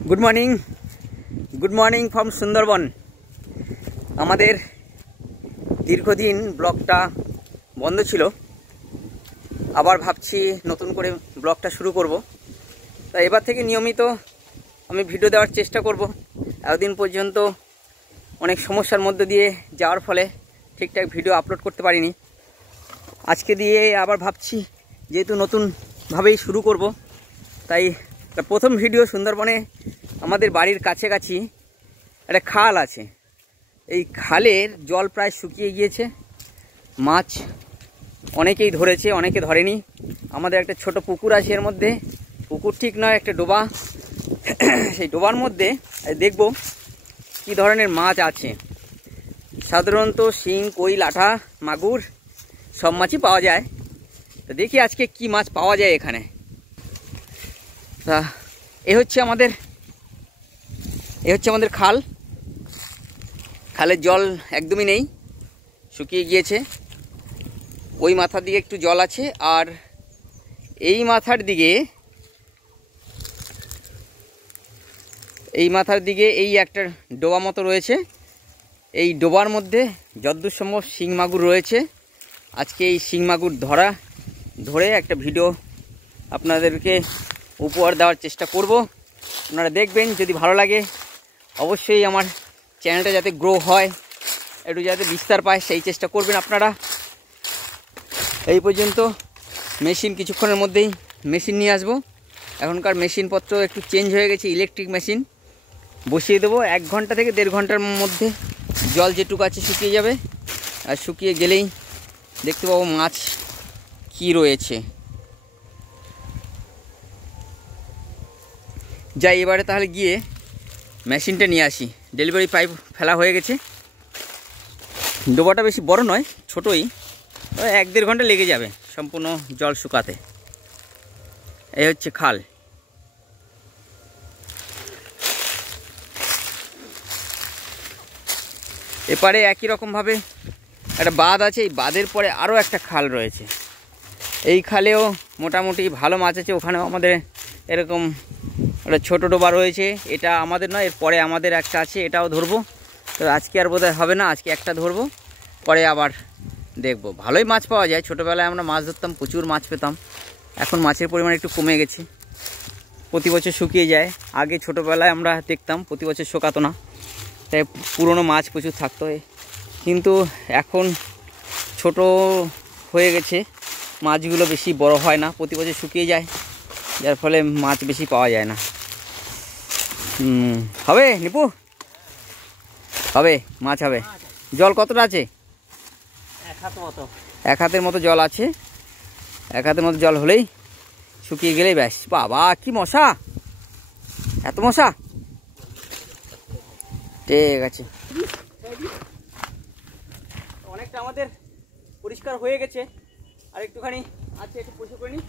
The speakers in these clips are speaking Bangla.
Good morning from Sundarban. हमारे दीर्घदिन ब्लगटा बंद छिलो, आबार भाबछि नतून करे ब्लगटा शुरू करब। तो एबार थेके नियमित आमी भिडियो देওয়ার चेष्टा करब। एतदिन पर्यन्त अनेक समस्यार मध्य दिए जाओयार फले ठीकठाक भिडियो आपलोड करते पारिनी। आजके दिए आबार भाबछि जेहेतु नतून भावेई शुरू करब, ताई प्रथम भिडियो सुंदरबने आमादेर बाड़ीर काछाकाछि एक खाल आछे। এই খালের জল প্রায় শুকিয়ে গিয়েছে, মাছ অনেকেই ধরেছে, অনেকে ধরেনি। আমাদের একটা ছোট পুকুর আছে, এর মধ্যে পুকুর ঠিক নয়, একটা ডোবা। সেই ডোবার মধ্যে দেখব কি ধরনের মাছ আছে। সাধারণত শিং, কই, লাঠা, মাগুর সব মাছই পাওয়া যায়। তো দেখি আজকে কি মাছ পাওয়া যায় এখানে। তা এ হচ্ছে আমাদের খাল। খালের জল একদমই নেই, শুকিয়ে গিয়েছে। ওই মাথার দিকে একটু জল আছে, আর এই মাথার দিকে এই একটা ডোবা মতো রয়েছে। এই ডোবার মধ্যে যতদূর সম্ভব শিং মাগুর রয়েছে। আজকে এই শিং মাগুর ধরে একটা ভিডিও আপনাদেরকে উপহার দেওয়ার চেষ্টা করব। আপনারা দেখবেন, যদি ভালো লাগে অবশ্যই আমার চ্যানেলটা যাতে গ্রো হয়, একটু যাতে বিস্তার পায় সেই চেষ্টা করবেন আপনারা। এই পর্যন্ত মেশিন, কিছুক্ষণের মধ্যেই মেশিন নিয়ে আসবো। এখনকার মেশিনপত্র একটু চেঞ্জ হয়ে গেছে, ইলেকট্রিক মেশিন বসিয়ে দেবো। 1 ঘন্টা থেকে 1.5 ঘন্টার মধ্যে জল যেটুকু আছে শুকিয়ে যাবে। আর শুকিয়ে গেলেই দেখতে পাবো মাছ কি রয়েছে। যাই, এবারে তাহলে গিয়ে মেশিনটা নিয়ে আসি। ডেলিভারি পাইপ ফেলা হয়ে গেছে। ডোবাটা বেশি বড় নয়, ছোটই, 1-1.5 ঘন্টা লেগে যাবে সম্পূর্ণ জল শুকাতে। এই হচ্ছে খাল। এপারে একই রকমভাবে একটা বাঁধ আছে, এই বাঁধের পরে আরও একটা খাল রয়েছে। এই খালেও মোটামুটি ভালো মাছ আছে। ওখানেও আমাদের এরকম একটা ছোটো ডোবা রয়েছে। এটা আমাদের নয়, এরপরে আমাদের একটা আছে, এটাও ধরবো। তো আজকে আর বোধহয় হবে না, আজকে একটা ধরবো, পরে আবার দেখব। ভালোই মাছ পাওয়া যায়। ছোটোবেলায় আমরা মাছ ধরতাম, প্রচুর মাছ পেতাম। এখন মাছের পরিমাণ একটু কমে গেছে, প্রতি বছর শুকিয়ে যায়। আগে ছোটোবেলায় আমরা দেখতাম প্রতি বছর শোকাতো না, তাই পুরনো মাছ প্রচুর থাকতো। কিন্তু এখন ছোট হয়ে গেছে, মাছগুলো বেশি বড় হয় না, প্রতি বছর শুকিয়ে যায়, যার ফলে মাছ বেশি পাওয়া যায় না। হবে নিপু, হবে মাছ হবে। জল কতটা আছে? 1 হাতের মতো জল আছে। 1 হাতের মতো জল হলেই শুকিয়ে গেলেই ব্যাস। বাবা কি মশা, এত মশা! ঠিক আছে, অনেকটা আমাদের পরিষ্কার হয়ে গেছে। আর একটুখানি আছে, একটু পরিষ্কার করে নিই,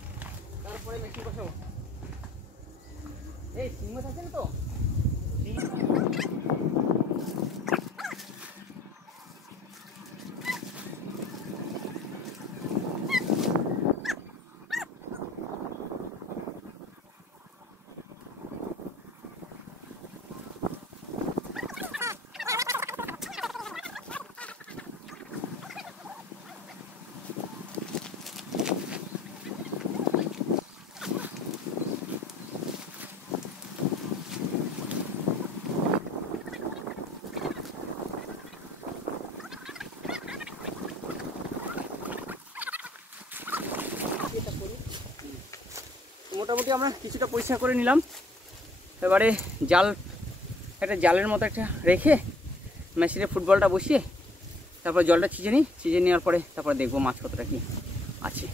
তারপরে মেশিন বসাবো। এই সিংহ থাকে না তো? মোটামুটি আমরা কিছুটা পরিষ্কার করে নিলাম। এবারে একটা জালের মতো একটা রেখে মেশিনে ফুটবলটা বসিয়ে তারপর জলটা ছিঁচে নিই। ছিঁচে নেওয়ার পরে তারপরে দেখবো মাছ কতটা কি আছে।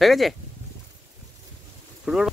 হয়ে গেছে ফুটবল।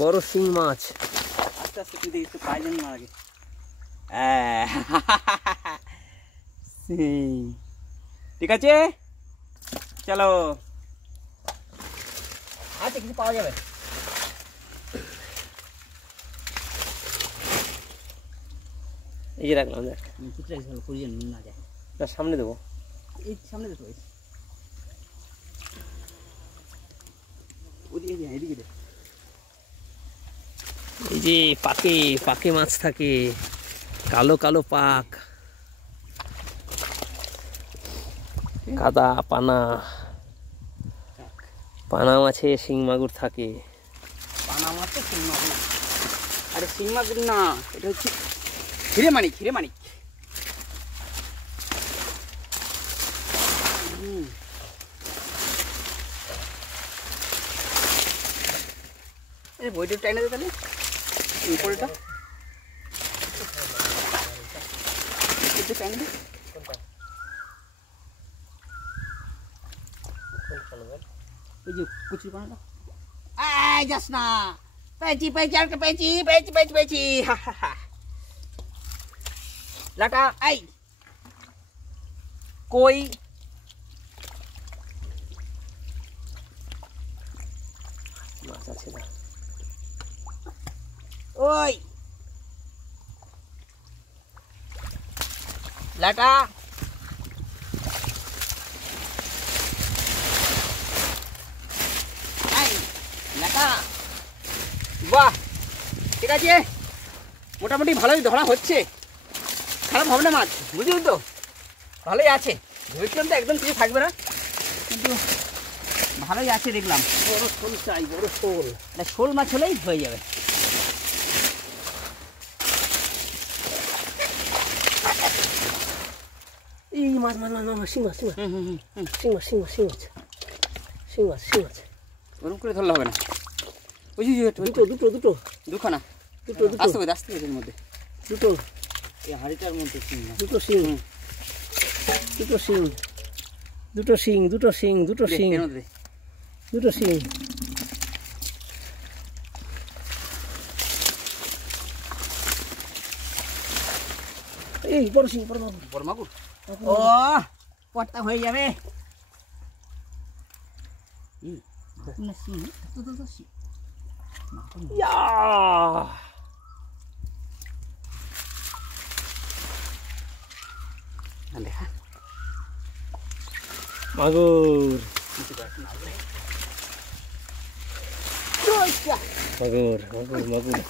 বড় শিং মাছ। আস্তে আস্তে তুই একটু পাই যেন না লাগে। ঠিক আছে, চলো। আচ্ছা, কিছু পাওয়া যাবে। এই যে রাখলাম, দেখ প্রয়োজন না যায়, সামনে দেবো, এই সামনে দেখো, ওদিকে এদিকে দে। এই যে পাকে পাকে মাছ থাকে, কালো কালো পাক, কাদা পানা, পানা মাছে শিং মাগুর থাকে। পানা মাছ তো শিং মাগুর, আরে শিং মাগুর না, এটা হচ্ছে হিরে মানিক, হিরে মানিক। বইটা টাইনে দে তাহলে, উপরেটা টাইনে দে। ওই যে কুচি পানাটা, যাস না, পেয়েছি পেয়েছি আরেকটা পেয়েছি, পেয়েছি পেয়েছি পেয়েছি, লাটা। এই কই মাছ আছে না? ওই লাটা, লাটা, বাহ, ঠিক আছে, মোটামুটি ভালোই ধরা হচ্ছে, খারাপ হবে না মাছ, বুঝলি তো, ভালোই আছে। ভেবেছিলাম তো একদম কিছু থাকবে না, কিন্তু ভালোই আছে দেখলাম। বড় শোল চাই, বড় শোল। এটা শোল মাছ হলেই হয়ে যাবে। এই মাছ মাছ মাছ মাছ, শিং মাছ, শিং মাছ, শিং মাছ, শিং মাছ, শিং মাছ, শিং মাছ, শিং মাছ। ওরকম করে ধরলে হবে না। ওই যে দুটো দুটো দুটো দুখানা, দুটো দুটো আসতে হবে, আসতে হবে এর মধ্যে, দুটো, এই হাঁড়িটার মধ্যে শিং না, দুটো শিং, দুটো শিং, দুটো শিং, দুটো শিং, দুটো শিং, এর মধ্যে দুটো শিং। এই বড় শিং, বড় মাগুর, বড় মাগুর। ও পট্টা হয়ে যাবে। দেখা মাগুর, মাগুর, মাগুর, মাগুর।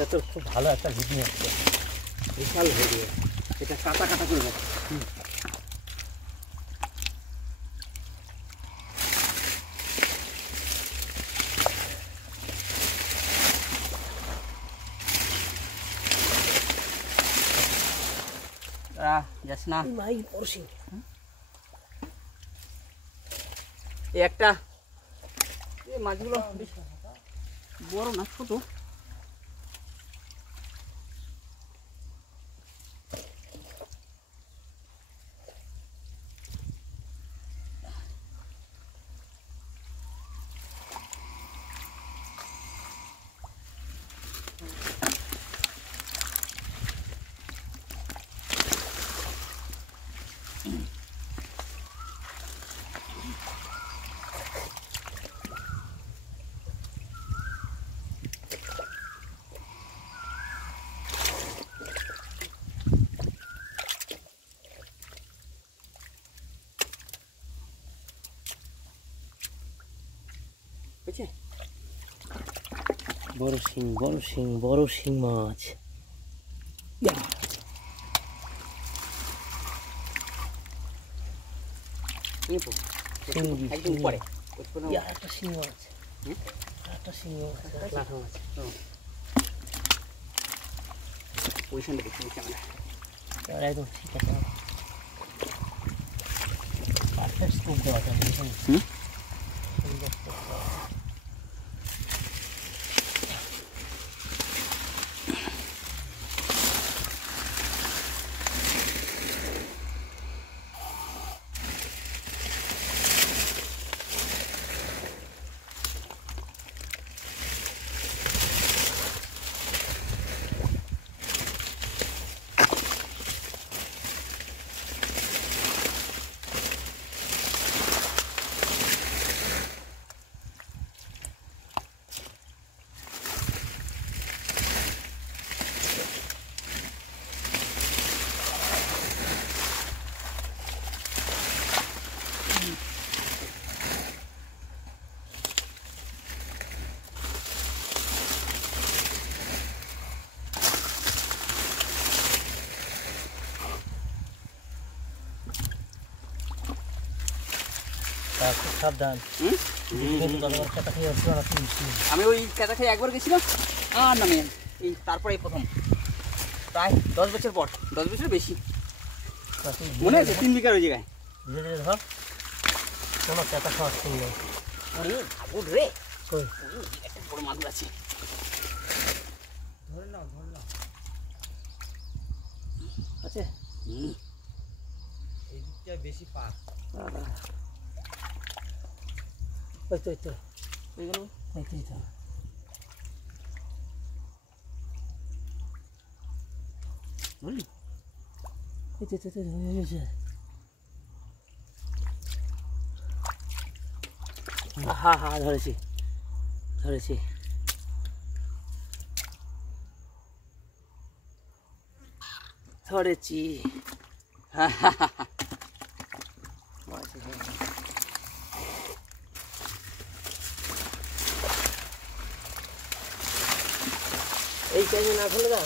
এটা তো খুব ভালো একটা ভিডিও আছে, বিশাল ভিডিও। এটা কাটা কাটা করবো। যাস না, ভাই বড় শিং। এই একটা, এই মাছগুলো বেশ বড় না, ছোট। বুঝছে? বড় শিং, বড় শিং, বড় শিং মাছ। একদম পরে একটা শিং মাছ, একটা শিং মাছ, লাঠা মাছ। পজিশনটা দেখি ক্যামেরা। একদম ঠিক আছে, পারফেক্ট স্কোপ দেওয়া যায়। খুব সাবধান। আমি ওই ক্যাটা খেয়ে একবার গেছিলাম আর নামে এই তারপরে এই প্রথম প্রায় 10 বছর পর, 10 বছর বেশি মনে আছে, 3 বিঘার ওই জায়গায়। ধীরে ধীরে ধর, কোনো ক্যাটা খাওয়ার সিং নেই। ওরে ভাবুর রে, একটা বড় মাগুর আছে। ধরে নাও, ধরে নাও। আছে এই দিকটা বেশি পাক। ওই তো, ওই তো, এইগুলো এইটাই তো। বুঝলি? এই তো, এই তো, হ্যাঁ হ্যাঁ, ধরেছি ধরেছি। ধরেছি। এই টাইমে না ফেলে দাও,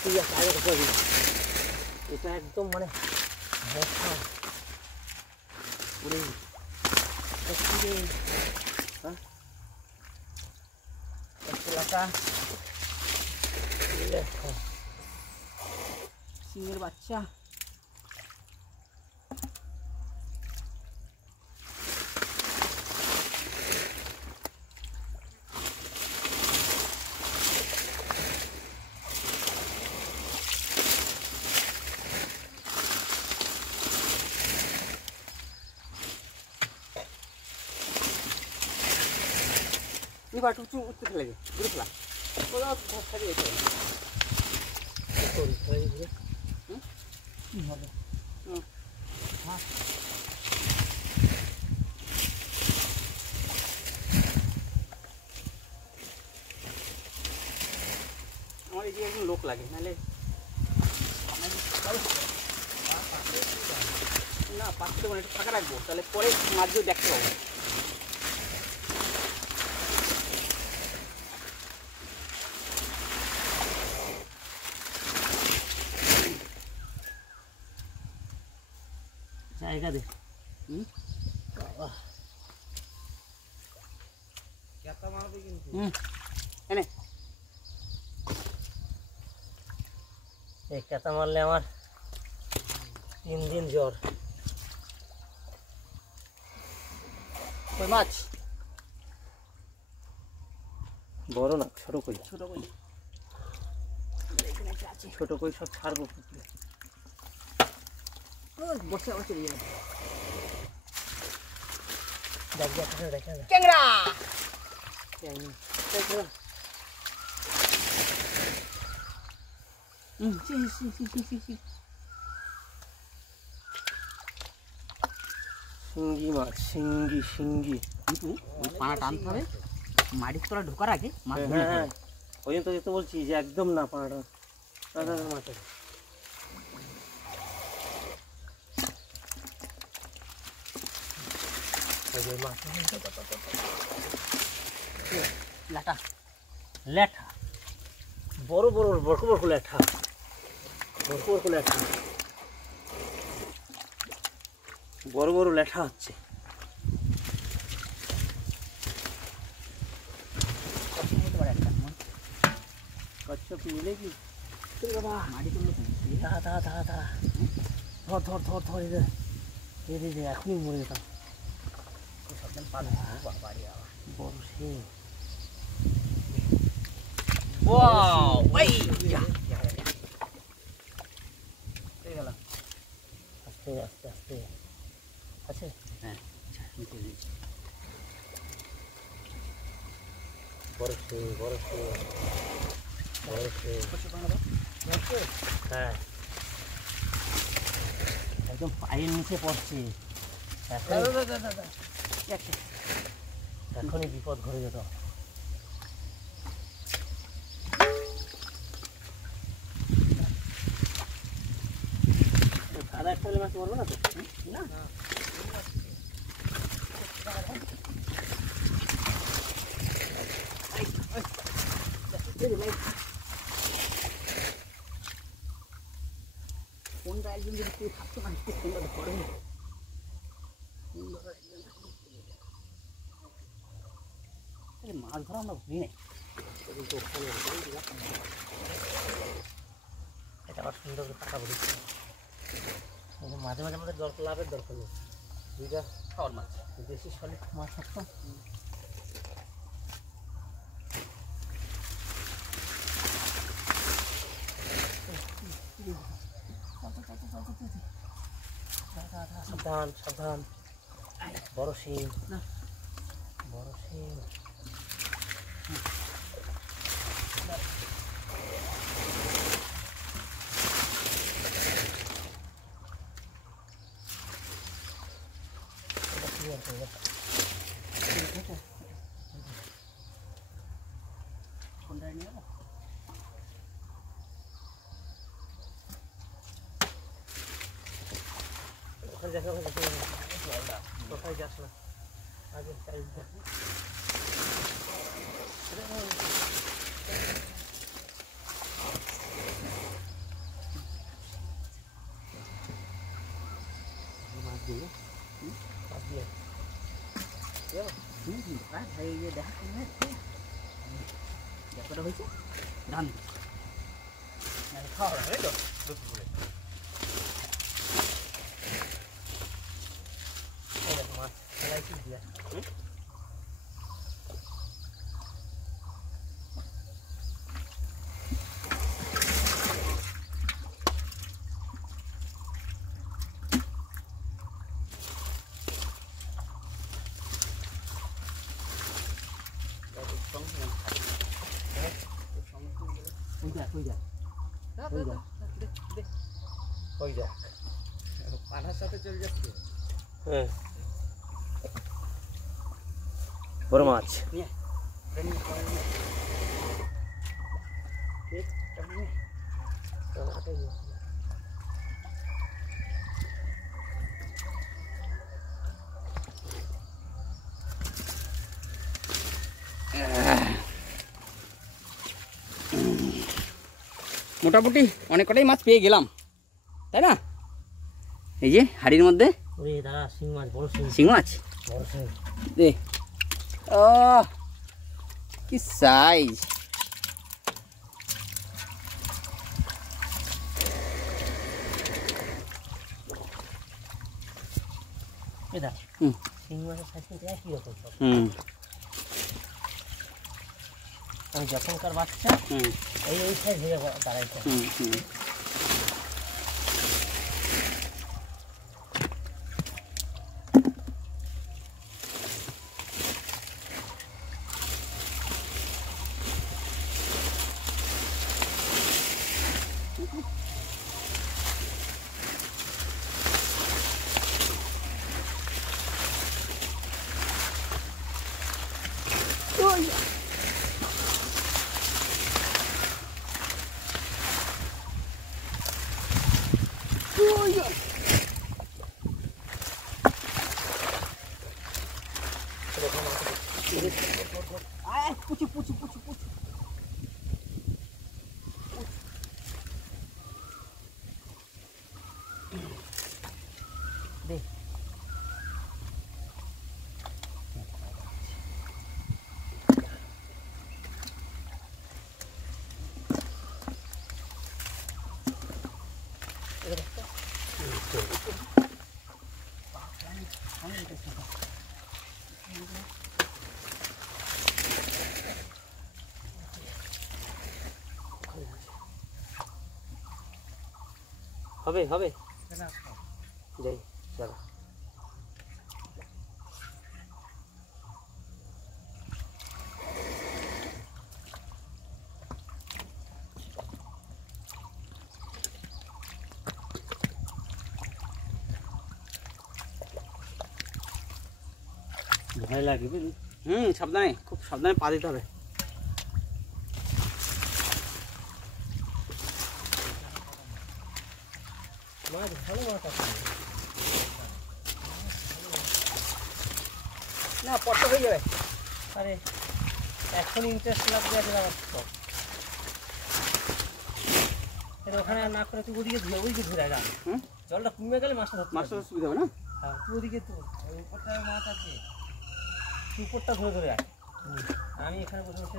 ঠিক আছে, আগে করবি। এটা একদম মানে বসা পুরে সিংহের বাচ্চা। এবার উঠতে ফেলে দে, ঘুরে ফেলা কোথাও ছাড়িয়ে গেছে। কি হবে? হ্যাঁ, আমার এই যে একজন লোক লাগে, নাহলে না পাখি দেবো না, একটু ফাঁকা রাখবো, তাহলে পরে মাছগুলো দেখতে পাবো। জায়গা দে। এনে এই ক্যাতা মারলে আমার 3 দিন জ্বর। কই মাছ? বড় না, ছোট কই। ছোট কই, ছোট কই সব ছাড়বো পুকুরে। বসে আবার চলে যাবে। দেখা যায় ক্যাংরা শিঙ্গি মাছ, শিঙ্গি শিঙ্গি। কিন্তু ওই পানা টানতে হবে, মাটির তলা ঢোকার আগে মাছ। হ্যাঁ, ওই জন্য তো যেতে বলছি যে একদম না পানাটা মাছ আছে। মাছ ল্যাটা ল্যাঠা বড় বড় বড় বড় ল্যাঠা বড় বড় ল্যাঠা হচ্ছে। কচ্ছপ মিলে কি বাবা মাটি তুললো ধর এখনই মরে যেতাম। বড় সে আস্তে আস্তে আস্তে আছে। হ্যাঁ বড় সে হ্যাঁ একদম পায়ের নিচে পড়ছে। এখনই বিপদ ঘটে যেত। সাদা একটা মাছ মারবো না তো না কোনটা একজন যদি কেউ থাকতো না কোনটা করে মাছ ধরা আমরা ভুলি নাই। এটা আবার সুন্দর করে টাকা বলি মাঝে মাঝে আমাদের লাভের দরকার নেই। দুইটা খাওয়ার মাছ দেশি সলিড মাছ থাকতাম। সাবধান সাবধান বড় শিং বড় শিং কোথায় যাস না আগে মাছ দিয়ে দেখা কতটা হয়েছে ধান খাওয়া হয় তো দুপুরে মাছ খেলাই কি দিয়া পানার সাথে চলে যাচ্ছে। হ্যাঁ বড় মাছ মোটামুটি অনেক কটাই মাছ পেয়ে গেলাম, তাই না? এই যে হাড়ির মধ্যে শিং মাছ, বড় শিং মাছ দে। ও কি সাইজ! শিং মাছের সাইজ কিন্তু একই রকম। আমি যখনকার বাচ্চা এই সাইজ হয়ে দাঁড়াইছে। পুচু পুচু পুচু পুচু দে হবে হবে যাই চলো ভয় লাগে বুঝলি সাবধানে, খুব সাবধানে পা দিতে হবে। মাছ ভালো মাছ আছে না পট্ট হয়ে যাবে। আরে এখন ইন্টারেস্ট লাগবে আছে আমার সব এটা ওখানে আর না করে তুই ওদিকে ধুয়ে ওইদিকে ধরে গা জলটা কমে গেলে মাছটা ধরতে মাছটা সুবিধা হবে না? হ্যাঁ তুই ওদিকে তো উপরটায় মাছ আছে তুই উপরটা ধরে ধরে আয় আমি এখানে বসে বসে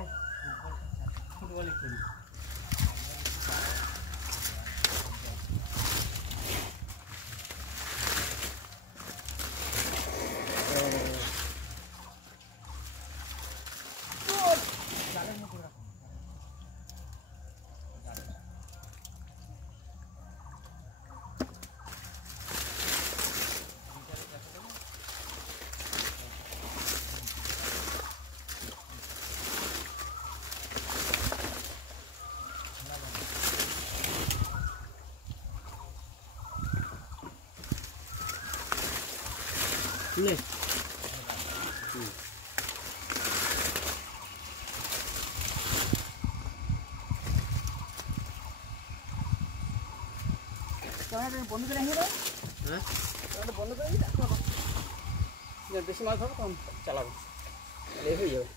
ফুটবলই করি নে বন্ধ করে নিয়ে হ্যাঁ বন্ধ করে দিই, বেশি মাছ ধরো তখন চালাবো, লেট হয়ে যাবে।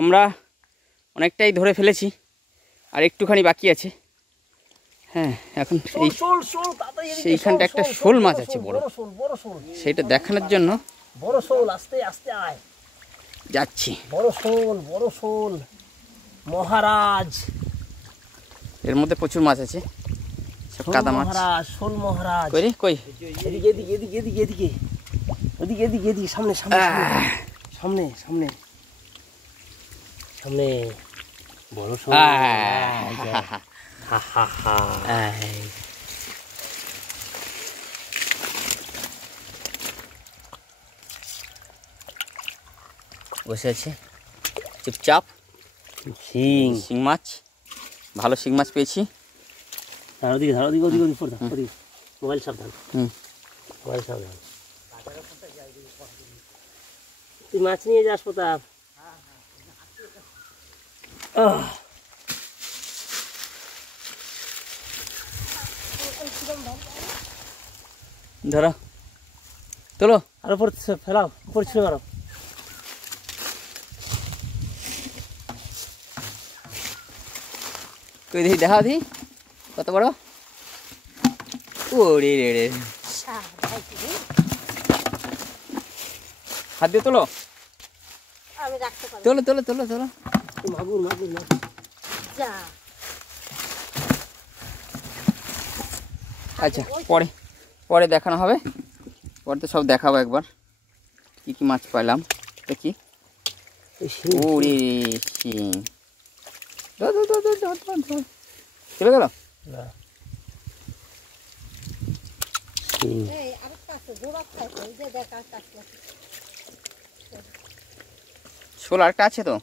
আমরা অনেকটাই ধরে ফেলেছি, আর একটুখানি বাকি আছে। হ্যাঁ এখন সেইখানটা একটা শোল মাছ আছে বড়, সেইটা দেখানোর জন্য বড় শোল আস্তে আস্তে আয় যাচ্ছি। বড় শোল মহারাজ, এর মধ্যে প্রচুর মাছ আছে, সব কাদা মাছ। মহারাজ শোল মহারাজ কই রে কই? এদিকে এদিকে এদিকে এদিকে এদিকে এদিকে এদিকে এদিকে সামনে সামনে সামনে সামনে সামনে বড় শোল। বসে আছে চুপচাপ। শিং মাছ, ভালো শিং মাছ পেয়েছি। ওদিকে ধর, ওদিকে ওদিকে ওদিকে ওদিকে মোবাইল সাবধান, মোবাইল সাবধান। তুই মাছ নিয়ে যাস প্রতাপ। ধরো, তোলো। আর উপর ফেলাও, উপর ছিল মারো। কই দেখি, দেখা দেখি কত বড়। ওরে রে রে, হাত দিয়ে তোলো, তোলো তোলো তোলো তোলো। মাগুর মাগুর মাগুর। আচ্ছা পরে পরে দেখানো হবে, পরে তো সব দেখাবো একবার কি কি মাছ পাইলাম। দেখি ওরে শিং, চলে গেল। শোল আরেকটা আছে তো।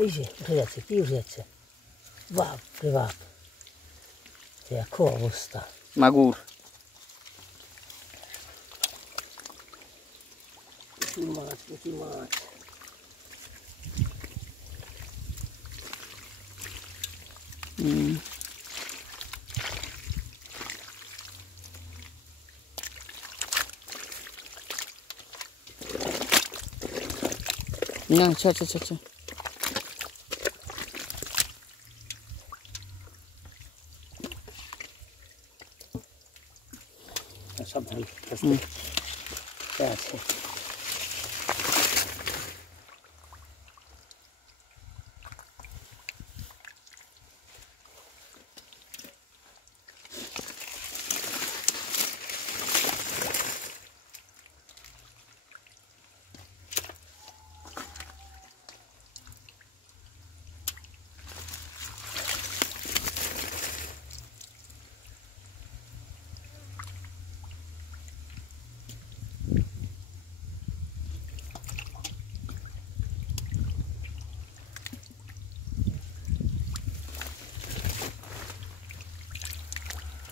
এই যে উঠে যাচ্ছে, কি উঠে যাচ্ছে, বাপ রে বাপ। দেখো অবস্থা মাগুর। প্রচুর মাছ প্রচুর মাছ। না আচ্ছা আচ্ছা আচ্ছা আচ্ছা। সাবধান আছে।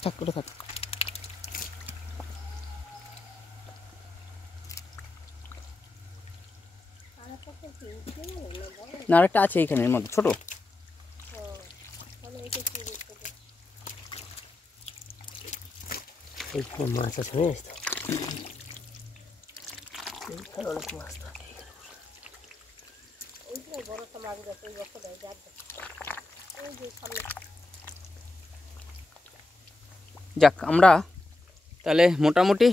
থাক করে থাক। না আরেকটা আছে এইখানে এর মধ্যে ছোট। এইখানে মাছ আছে জানিস তো, এইখানে অনেক মাছ থাকে। যাক আমরা তাহলে মোটামুটি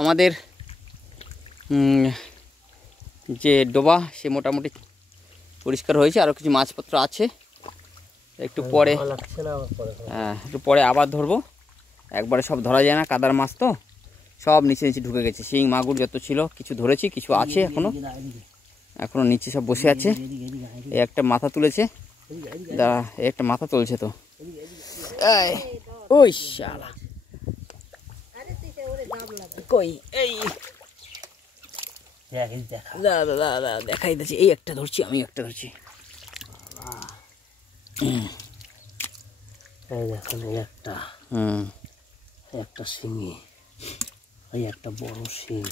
আমাদের যে ডোবা সে মোটামুটি পরিষ্কার হয়েছে। আরও কিছু মাছপত্র আছে, একটু পরে একটু পরে আবার ধরবো। একবারে সব ধরা যায় না, কাদার মাছ তো সব নিচে নিচে ঢুকে গেছে। শিং মাগুর যত ছিল কিছু ধরেছি, কিছু আছে এখনো নিচে সব বসে আছে। এই একটা মাথা তুলেছে, দাঁড়া এই একটা মাথা তুলছে তো। ওই শালা কই এই দাদা দাদা দেখাই দিচ্ছি। এই একটা ধরছি, আমি একটা ধরছি। এই দেখুন এই একটা একটা শিঙি, এই একটা বড় শিং।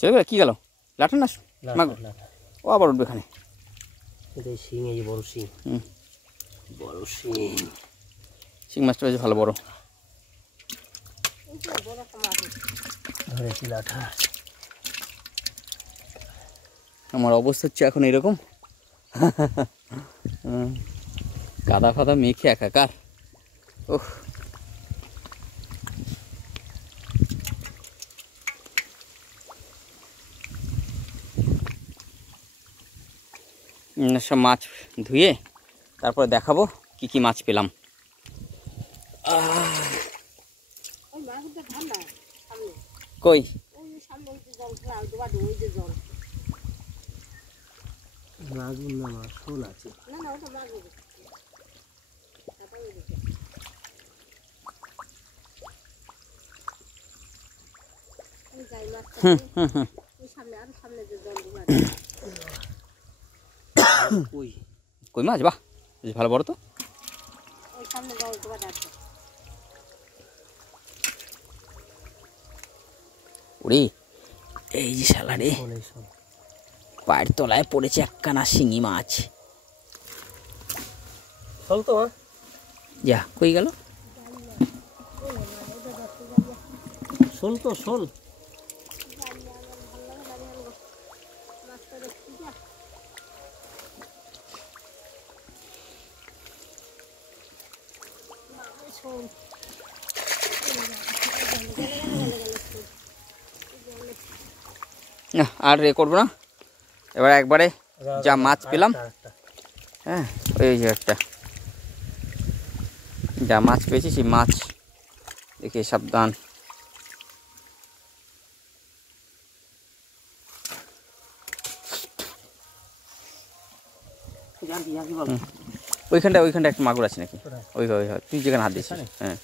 চলবে কি গেল লাঠা না মাগুর? ও আবার উঠবে এখানে। এটাই শিং, এই যে বড় শিং। বড় শিং, শিং মাছটা বেশ ভালো বড় ধরেছি লাঠা। আমার অবস্থা হচ্ছে এখন এরকম, কাদা ফাদা মেখে একাকার। ওহ সব মাছ ধুয়ে তারপরে দেখাবো কি কি মাছ পেলাম। কই মাগুর না মাছ, শোল আছে। কই মাছ, বাহ বেশ ভালো বড় তো। ওরে এই যে শালা রে, পায়ের তলায় পড়েছে একখানা শিঙি মাছ। শোল তো যা কই গেল? শোল তো শোল। না আর রে করবো না, এবার একবারে যা মাছ পেলাম। হ্যাঁ ওই যে একটা যা মাছ পেয়েছি সেই মাছ দেখে সাবধান। ওইখানটা একটা মাগুর আছে নাকি? ওই তুই যেখানে হাত দিয়েছিস। হ্যাঁ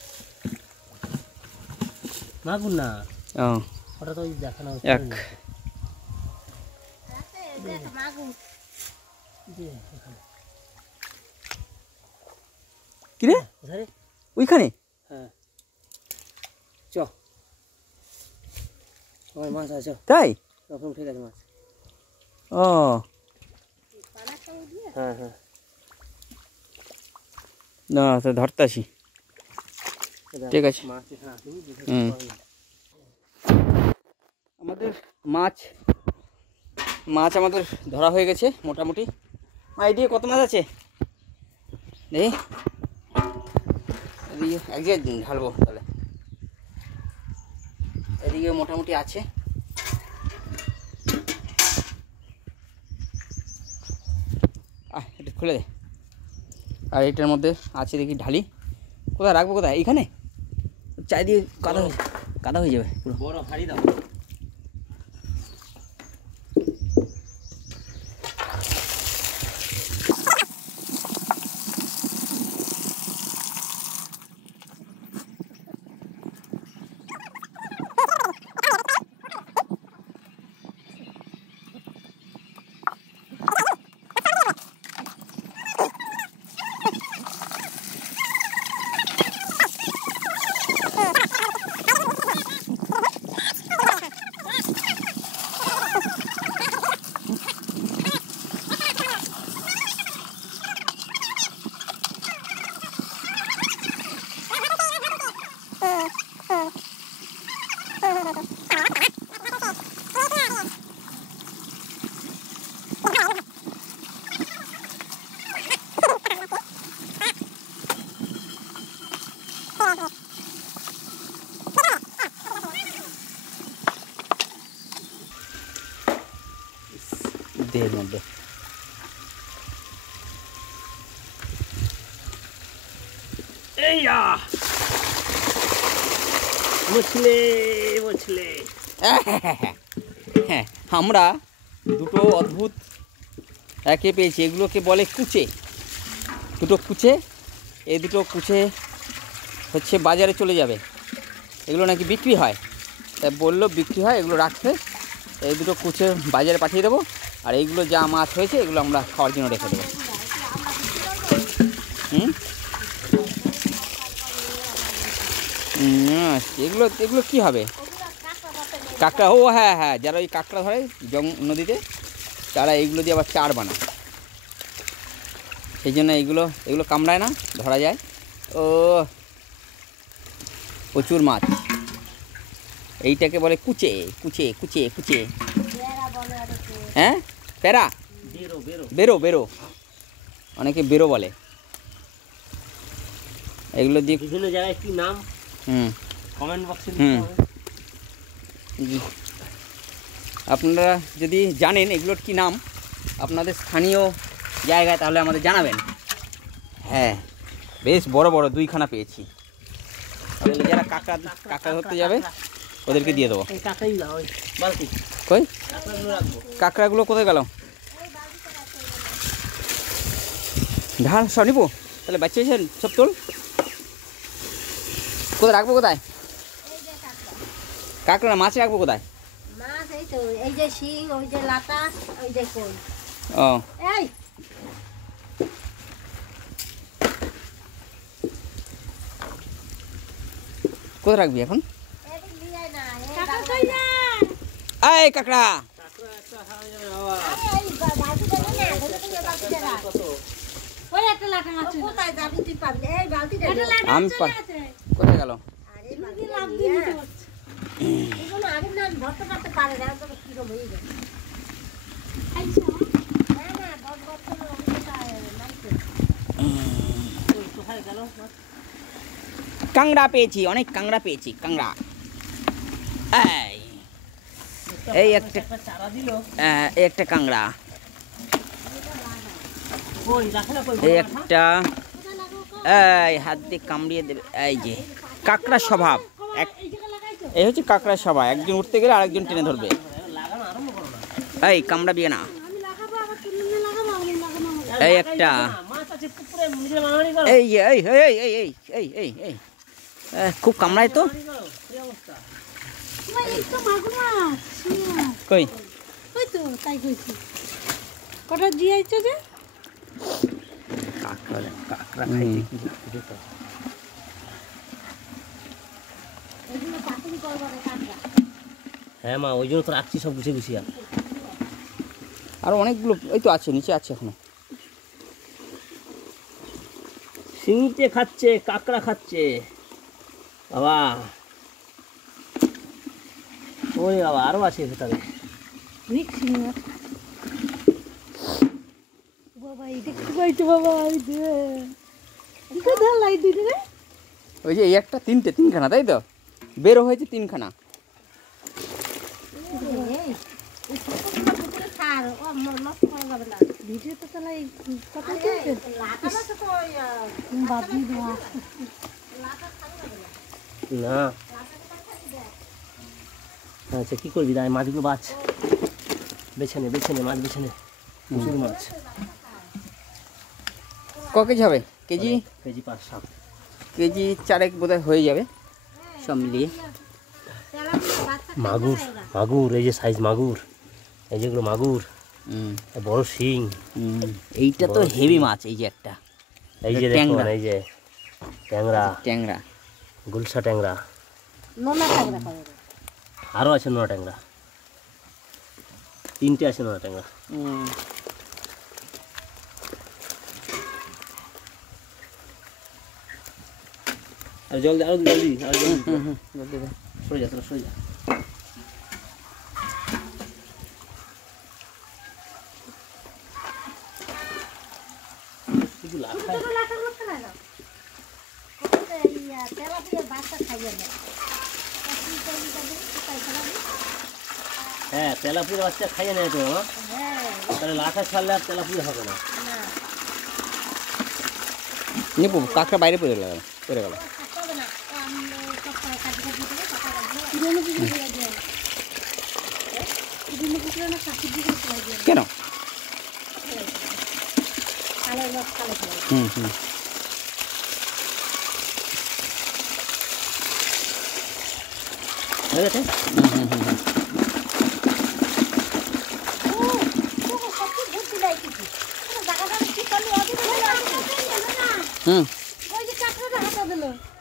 মাগুর না, ও ওটা তো দেখানো এক কি রে ওইখানে? হ্যাঁ চ আমার মাছ আছে তাই? তখন ঠিক আছে মাছ। ও হ্যাঁ হ্যাঁ না তো ধরতে আসি। ঠিক আছে। মাছ এখানে আছে আমাদের মাছ আমাদের ধরা হয়ে গেছে মোটামুটি। এদিকে কত মাছ আছে দেখি, এদিকে একদিকে ঢালবো তাহলে। এদিকে মোটামুটি আছে। এটা খুলে দে। আর এটার মধ্যে আছে দেখি ঢালি। কোথায় রাখবো, কোথায়? এইখানে চারিদিকে কাদা হয়ে যাবে পুরো। বড় হাড়ি দাও। দেহের মধ্যে হ্যাঁ, আমরা দুটো অদ্ভুত একে পেয়েছি। এগুলোকে বলে কুচে। দুটো কুচে, এই দুটো কুচে হচ্ছে বাজারে চলে যাবে। এগুলো নাকি বিক্রি হয়, তাই বললো বিক্রি হয়, এগুলো রাখতে। এই দুটো কুচে বাজারে পাঠিয়ে দেবো। আর এইগুলো যা মাছ হয়েছে এগুলো আমরা খাওয়ার জন্য রেখে দেবো। এগুলো এগুলো কী হবে? কাঁকড়া। ও হ্যাঁ হ্যাঁ, যারা ওই কাঁকড়া ধরে নদীতে, তারা এইগুলো দিয়ে আবার চার বানায়। সেই জন্য এগুলো কামড়ায় না, ধরা যায়। ও প্রচুর মাছ। এইটাকে বলে কুচে কুচে কুচে কুচে। হ্যাঁ, প্যারা, বেরো, অনেকে বেরো বলে। এগুলো দিয়ে বিভিন্ন জায়গায় কি নাম কমেন্ট বক্সে আপনারা যদি জানেন এগুলোর কি নাম আপনাদের স্থানীয় জায়গায়, তাহলে আমাদের জানাবেন। হ্যাঁ, বেশ বড় বড় দুইখানা পেয়েছি। যারা কাঁকড়া ধরতে যাবে ওদেরকে দিয়ে দেবো। কই কাঁকড়াগুলো কোথায় গেল? ঢাল সব নিবো তাহলে। বাচ্চাছেন সব তোল। কোথায় রাখবো? কোথায় কাঁকড়া? মাছ রাখবো কোথায়? ও কোথায় রাখবি এখন? এই কাঁকড়া আমি কোথায় গেল? কাঁকড়া পেয়েছি, অনেক কাঁকড়া পেয়েছি। কাঁকড়া এই একটা কাঁকড়া, এই একটা, এই হাত দিয়ে কামড়িয়ে দেবে। এই যে কাঁকড়ার স্বভাব, এই হচ্ছে কাঁকড়ার স্বভাব। একজন উঠতে গেলে আরেকজন টেনে ধরবে। এই কামড়া বিয়ে না। এই একটা, এই এই এই এই এই এই এই এই খুব কামড়ায় তো। কই কটা দিয়ে আইছো যে? কাঁকড়া খাইতে কি লাগে তো। হ্যাঁ মা, ওই জন্য তো রাখছি সব গুছিয়ে গুছিয়ে। আর অনেকগুলো এই তো আছে, নিচে আছে এখনো। শিঙিতে খাচ্ছে, কাঁকড়া খাচ্ছে বাবা। ওই বাবা আরো আছে ভেতরে। ওই যে এই একটা তিনখানা, তাই তো বেরো হয়েছে 3খানা। না আচ্ছা কি করবি, দায় মাছগুলো বাছ, বেছে নে মাছ বেছে নে। প্রচুর মাছ। ক কেজি হবে? কেজি কেজি 5-7 কেজি 4 বোধহয় হয়ে যাবে সব মিলিয়ে। মাগুর এই যে সাইজ মাগুর, এই যেগুলো মাগুর, বড় শিং। এইটা তো হেভি মাছ। এই যে একটা, এই যে দেখুন, এই যে ট্যাংরা, গুলশা ট্যাংরা, আরো আছে নোনা ট্যাংরা, 3টে আছে নোনা ট্যাংরা। আর জলদি আরো জলদি সরে যা, সরে যা। হ্যাঁ, তেলাপুরি বাচ্চা খাইয়ে নেয় তো, তাহলে লাঠা ছাড়লে আর তেলাপুরি হবে না। নিপু কাঁকড়া বাইরে পড়ে গেল। কেন?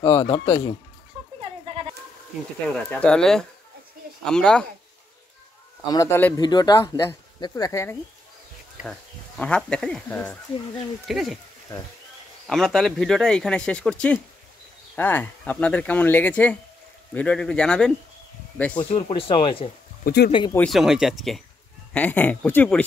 ও ধরতে আছি। তাহলে আমরা তাহলে ভিডিওটা দেখতে দেখা যায় নাকি? হ্যাঁ, আমার হাত দেখা যায়। হ্যাঁ ঠিক আছে। হ্যাঁ, আমরা তাহলে ভিডিওটা এইখানে শেষ করছি। হ্যাঁ, আপনাদের কেমন লেগেছে ভিডিওটা একটু জানাবেন। বেশ প্রচুর পরিশ্রম হয়েছে। প্রচুর নাকি পরিশ্রম হয়েছে আজকে? হ্যাঁ, প্রচুর পরিশ্রম।